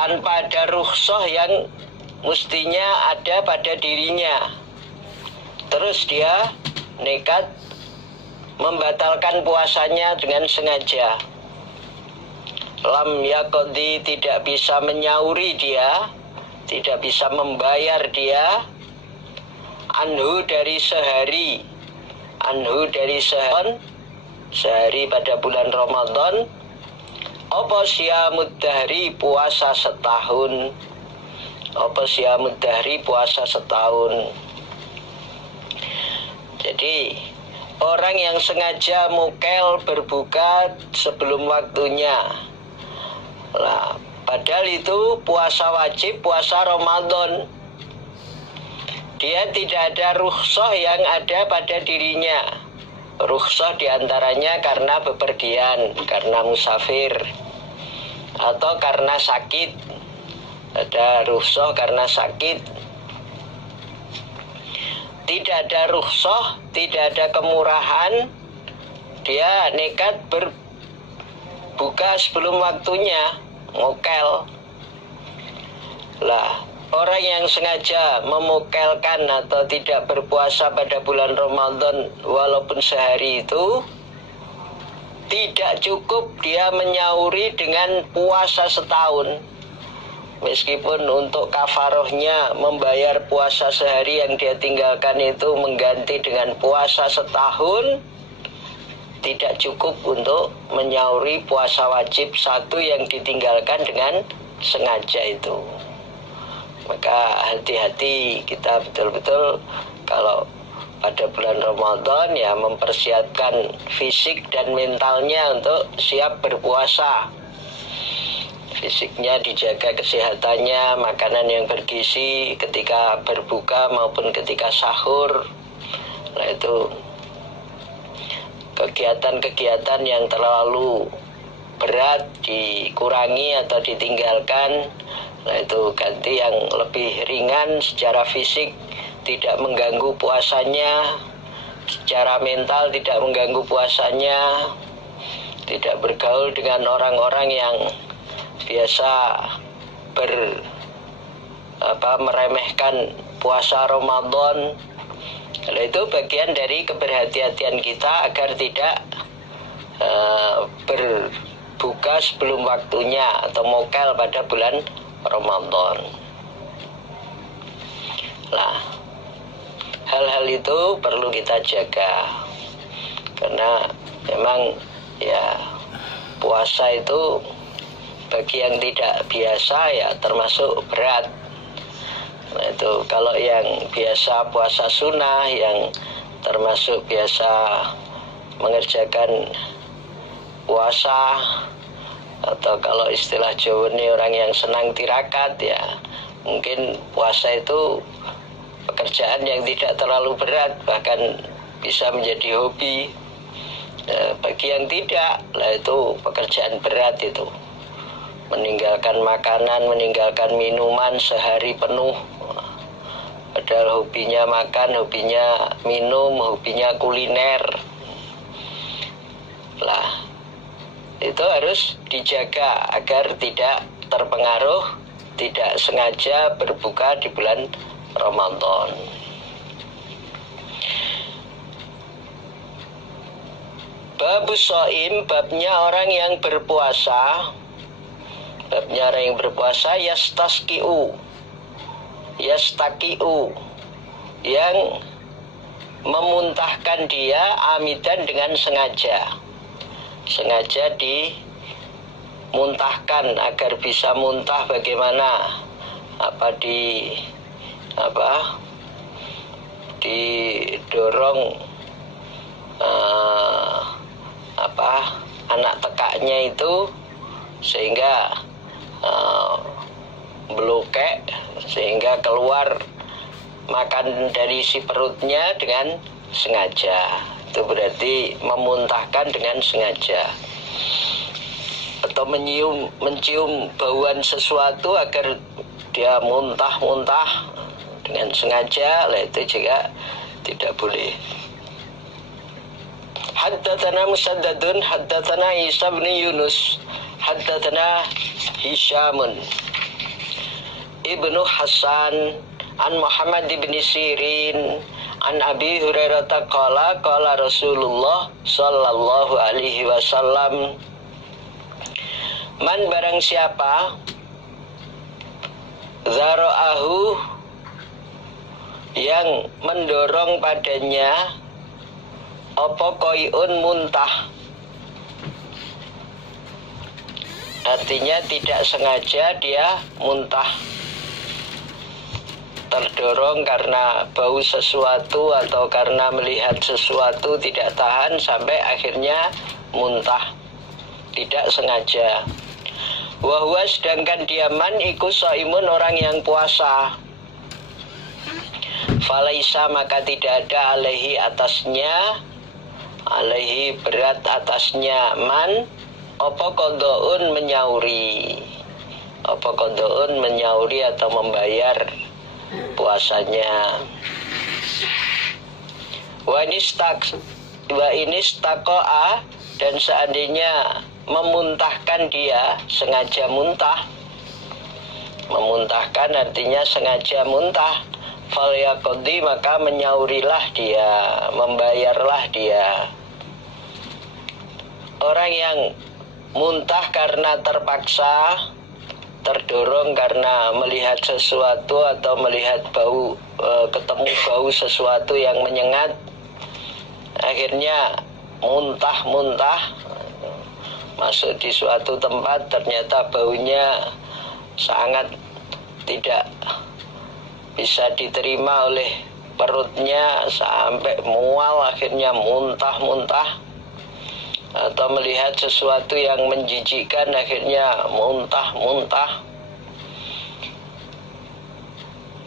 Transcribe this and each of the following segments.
tanpa ada rukhsah yang mestinya ada pada dirinya. Terus dia nekat membatalkan puasanya dengan sengaja. Lam yaqdi, tidak bisa menyauri dia, tidak bisa membayar dia, anhu dari sehari, anhu dari sehari pada bulan Ramadan, apa siyamud dahri, puasa setahun, apa siyamud dahri, puasa setahun. Jadi orang yang sengaja mukel berbuka sebelum waktunya, lah, padahal itu puasa wajib, puasa Ramadan. Dia tidak ada rukhsah yang ada pada dirinya. Rukhsah diantaranya karena bepergian, karena musafir, atau karena sakit. Ada rukhsah karena sakit. Tidak ada rukhsah, tidak ada kemurahan, dia nekat berbuka sebelum waktunya, ngokel. Lah, orang yang sengaja memukelkan atau tidak berpuasa pada bulan Ramadan walaupun sehari itu, tidak cukup dia menyauri dengan puasa setahun. Meskipun untuk kafarohnya membayar puasa sehari yang dia tinggalkan itu mengganti dengan puasa setahun, tidak cukup untuk menyauri puasa wajib satu yang ditinggalkan dengan sengaja itu. Maka hati-hati kita betul-betul kalau pada bulan Ramadan ya mempersiapkan fisik dan mentalnya untuk siap berpuasa. Fisiknya dijaga, kesehatannya, makanan yang bergizi ketika berbuka maupun ketika sahur. Nah, itu kegiatan-kegiatan yang terlalu berat dikurangi atau ditinggalkan. Nah, itu ganti yang lebih ringan secara fisik, tidak mengganggu puasanya, secara mental tidak mengganggu puasanya, tidak bergaul dengan orang-orang yang biasa meremehkan puasa Ramadan. Nah, itu bagian dari keberhati-hatian kita agar tidak berbuka sebelum waktunya atau mokel pada bulan Ramadan. Nah, hal-hal itu perlu kita jaga karena memang ya puasa itu bagi yang tidak biasa ya termasuk berat. Nah, itu kalau yang biasa puasa sunnah, yang termasuk biasa mengerjakan puasa, atau kalau istilah Jawa ini orang yang senang tirakat ya, mungkin puasa itu pekerjaan yang tidak terlalu berat, bahkan bisa menjadi hobi. Bagi yang tidak, lah itu pekerjaan berat itu. Meninggalkan makanan, meninggalkan minuman sehari penuh. Padahal hobinya makan, hobinya minum, hobinya kuliner. Lah, itu harus dijaga agar tidak terpengaruh, tidak sengaja berbuka di bulan Ramadan. Babus shaim, babnya orang yang berpuasa. Babnya orang yang berpuasa, yastaskiu, yang memuntahkan dia amidan dengan sengaja. Sengaja dimuntahkan agar bisa muntah bagaimana? Didorong anak tekaknya itu sehingga blokek, sehingga keluar makan dari si perutnya dengan sengaja. Itu berarti memuntahkan dengan sengaja. Atau mencium bauan sesuatu agar dia muntah-muntah dengan sengaja, lah itu juga tidak boleh. Haddatsana Musaddadun, haddatsana Isa bin Yunus, haddatsana Hisyamun ibnu Hasan an Muhammad ibn Sirin an Abi Hurairah qala qala Rasulullah sallallahu alaihi wasallam, man barang siapa zara'ahu yang mendorong padanya apa koiun muntah, artinya tidak sengaja dia muntah, terdorong karena bau sesuatu atau karena melihat sesuatu tidak tahan sampai akhirnya muntah, tidak sengaja. Wahwa sedangkan diaman iku shaimun orang yang puasa. Falaisa maka tidak ada alaihi atasnya, alaihi berat atasnya, man apa qada'un menyauri, apa qada'un menyauri atau membayar puasanya. Wa inistaqa'a dan seandainya memuntahkan dia, sengaja muntah, memuntahkan artinya sengaja muntah, fal yaqdi maka menyaurilah dia, membayarlah dia. Orang yang muntah karena terpaksa, terdorong karena melihat sesuatu atau melihat bau, ketemu bau sesuatu yang menyengat, akhirnya muntah-muntah, masuk di suatu tempat ternyata baunya sangat tidak bisa diterima oleh perutnya sampai mual, akhirnya muntah-muntah, atau melihat sesuatu yang menjijikkan akhirnya muntah-muntah,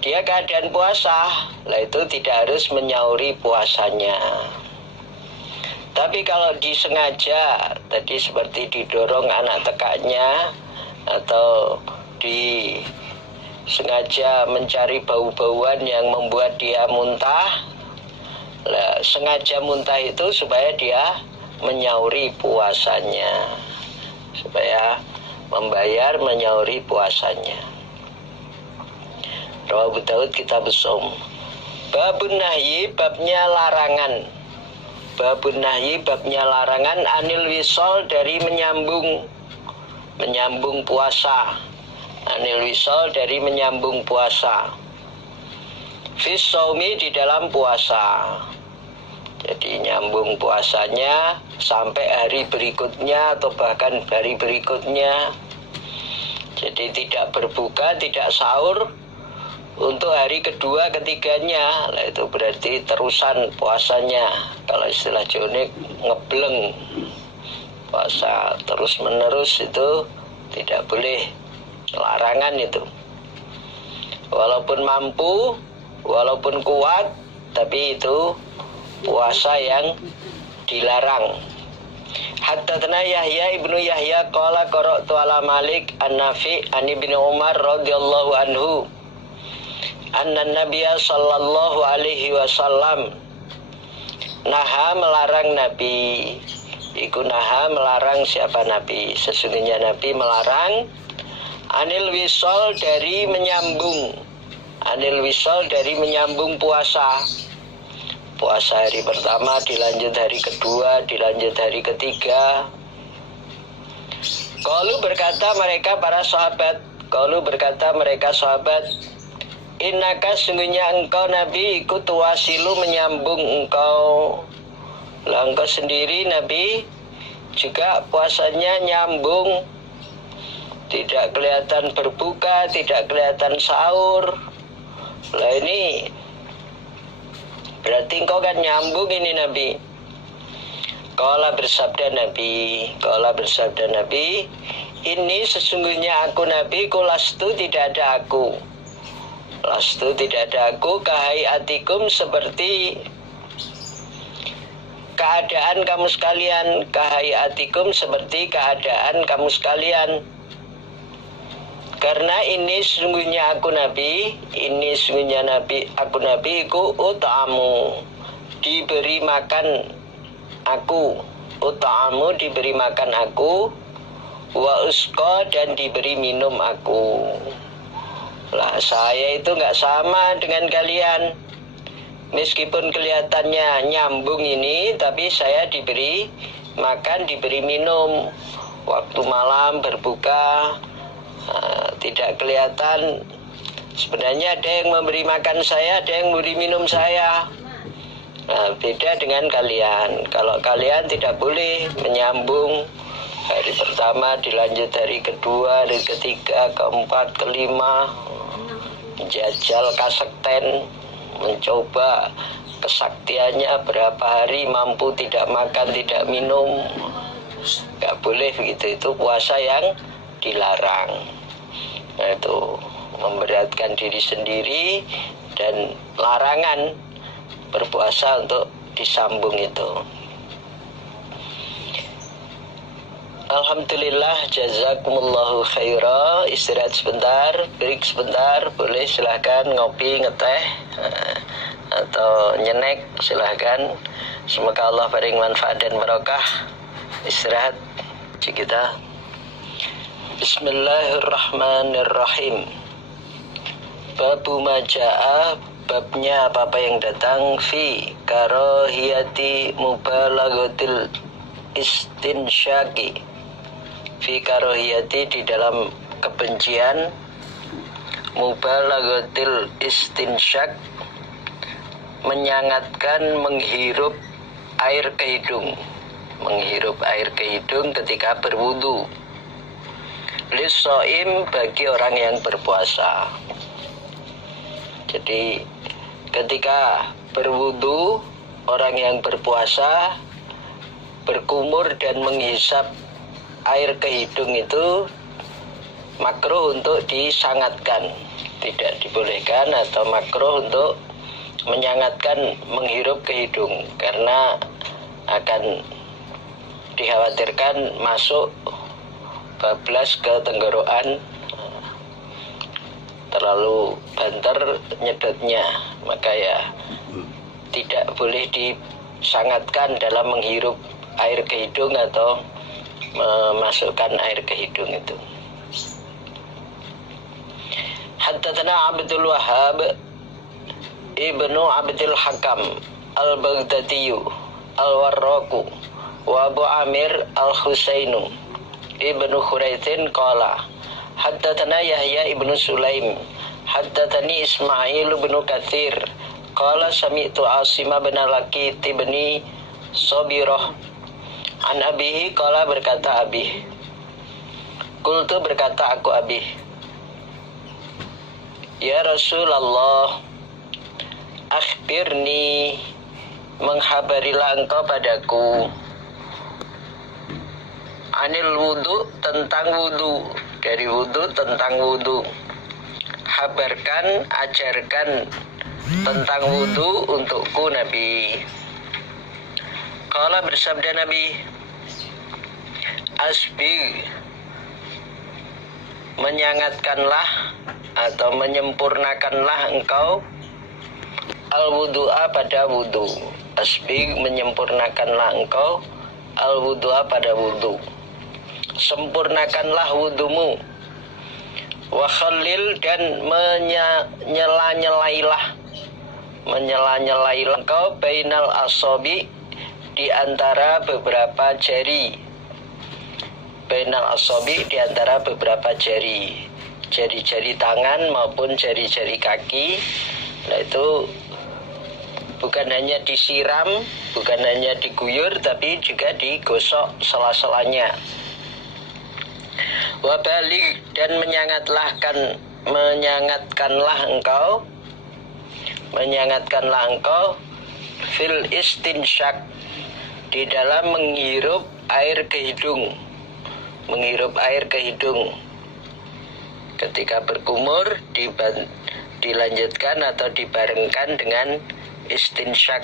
dia keadaan puasa, lah itu tidak harus menyauri puasanya. Tapi kalau disengaja, tadi seperti didorong anak tekaknya atau disengaja mencari bau-bauan yang membuat dia muntah, lah, sengaja muntah itu supaya dia menyauri puasanya, supaya membayar menyauri puasanya. Rawahu Abu Daud kitab Shaum. Babun nahyi babnya larangan. Babun nahyi babnya larangan anil wisol dari menyambung puasa. Anil wisol dari menyambung puasa. Fis shaumi di dalam puasa. Jadi nyambung puasanya sampai hari berikutnya atau bahkan hari berikutnya. Jadi tidak berbuka, tidak sahur untuk hari kedua, ketiganya. Nah, itu berarti terusan puasanya. Kalau istilah Jonik ngebleng. Puasa terus menerus itu tidak boleh. Larangan itu. Walaupun mampu, walaupun kuat, tapi itu puasa yang dilarang. Haddatsana Yahya ibnu Yahya qala qara'tu ala Malik an-Nafi' an Ibnu Umar radhiyallahu anhu anna Nabiyya sallallahu alaihi wasallam naha melarang Nabi. Iku naha melarang siapa Nabi? Sesungguhnya Nabi melarang anil wisol dari menyambung. Anil wisol dari menyambung puasa. Puasa hari pertama dilanjut hari kedua, dilanjut hari ketiga. Qalu berkata mereka para sahabat, qalu berkata mereka sahabat, innaka sungguhnya engkau Nabi ikut wasilu menyambung engkau. Lah engkau sendiri Nabi juga puasanya nyambung, tidak kelihatan berbuka, tidak kelihatan sahur. Lah ini berarti engkau kan nyambung ini Nabi. Qala bersabda Nabi, ini sesungguhnya aku Nabi, kulastu tidak ada aku. Lastu tidak ada aku, kahayatikum seperti keadaan kamu sekalian. Kahayatikum seperti keadaan kamu sekalian. Karena ini sungguhnya aku Nabi, aku Nabi iku ut'amu, diberi makan aku, ut'amu diberi makan aku, wa usqa dan diberi minum aku. Lah saya itu nggak sama dengan kalian. Meskipun kelihatannya nyambung ini, tapi saya diberi makan, diberi minum. Waktu malam berbuka, tidak kelihatan. Sebenarnya ada yang memberi makan saya, ada yang memberi minum saya. Nah, beda dengan kalian. Kalau kalian tidak boleh menyambung. Hari pertama dilanjut hari kedua, hari ketiga, keempat, kelima, jajal kasekten, mencoba kesaktiannya berapa hari mampu tidak makan, tidak minum. Gak boleh begitu, itu puasa yang dilarang. Nah, itu memberatkan diri sendiri dan larangan berpuasa untuk disambung itu. Alhamdulillah, jazakumullahu khaira. Istirahat sebentar, break sebentar, boleh silahkan ngopi, ngeteh, atau nyenek, silahkan. Semoga Allah beri manfaat dan barokah. Istirahat kita. Bismillahirrahmanirrahim. Babu maja'a, babnya apa yang datang, fi karahiyati mubalaghatil istinsyaqi, fi karohiyati, di dalam kebencian, mubalaghatil istinsyak, menyangatkan menghirup air ke hidung, menghirup air ke hidung ketika berwudu. Lissoim, bagi orang yang berpuasa. Jadi ketika berwudu, orang yang berpuasa berkumur dan menghisap air ke hidung itu makruh untuk disangatkan, tidak dibolehkan, atau makruh untuk menyangatkan menghirup ke hidung, karena akan dikhawatirkan masuk bablas ke tenggorokan, terlalu banter nyedotnya, maka ya tidak boleh disangatkan dalam menghirup air ke hidung atau memasukkan air ke hidung itu. Haddatsana Abdul Wahhab Ibnu Abdul Hakam Al-Baghdadi Al-Warraqu wa Abu Amir Al-Husainu Ibnu Khuraitin qala haddatsana Yahya Ibnu Sulaim haddatsani Ismail Ibnu Katsir qala sami'tu Asim bin Laqit ibni Sabirah an abihi, qala berkata abih, qultu berkata aku abih, ya Rasulullah, akhbirni, menghabarilah engkau padaku, anil wudu, tentang wudu, dari wudu, tentang wudu, habarkan, ajarkan tentang wudu untukku Nabi. Qala, bersabda Nabi, asbig, menyangatkanlah atau menyempurnakanlah engkau al-wudu'a pada wudu. Asbig, menyempurnakanlah engkau al-wudu'a pada wudu. Sempurnakanlah wudumu. Wa khallil, dan menyela-nyelailah engkau bainal asabi, di antara beberapa jari, bainal asabi, di antara beberapa jari, jari-jari tangan maupun jari-jari kaki. Nah, itu bukan hanya disiram, bukan hanya diguyur, tapi juga digosok sela-selanya. Wa baligh, dan menyangatkanlah engkau fil istinsyak, di dalam menghirup air ke hidung, ketika berkumur dilanjutkan atau dibarengkan dengan istinsyak.